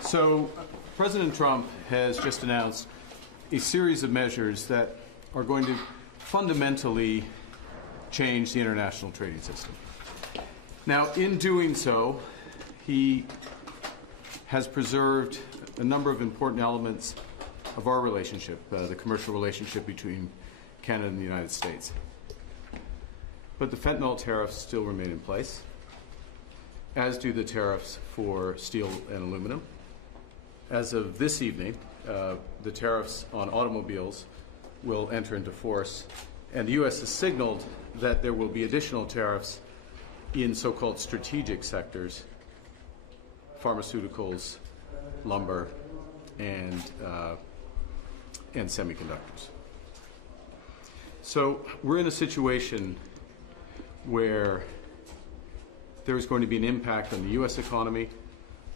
So, President Trump has just announced a series of measures that are going to fundamentally change the international trading system. Now, in doing so, he has preserved a number of important elements of our relationship, the commercial relationship between Canada and the United States. But the fentanyl tariffs still remain in place, as do the tariffs for steel and aluminum. As of this evening, the tariffs on automobiles will enter into force, and the U.S. has signaled that there will be additional tariffs in so-called strategic sectors, pharmaceuticals, lumber, and semiconductors. So we're in a situation where there is going to be an impact on the U.S. economy,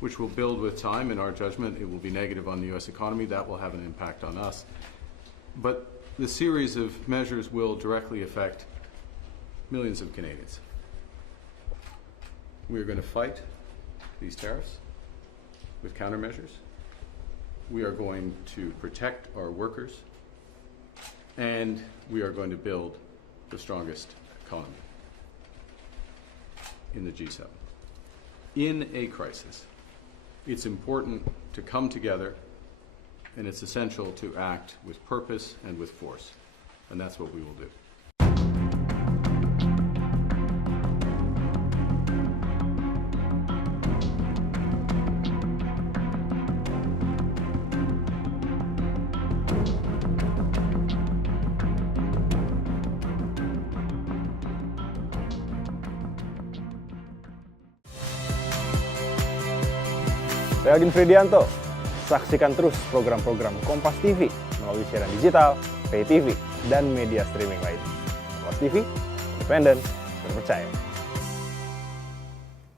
which will build with time. In our judgment, it will be negative on the U.S. economy. That will have an impact on us. But the series of measures will directly affect millions of Canadians. We are going to fight these tariffs with countermeasures. We are going to protect our workers, and we are going to build the strongest economy in the G7. In a crisis, it's important to come together, and it's essential to act with purpose and with force, and that's what we will do. Saya Agin Fridianto. Saksikan terus program-program Kompas TV melalui siaran digital, pay TV, dan media streaming lain. Kompas TV, independen, terpercaya.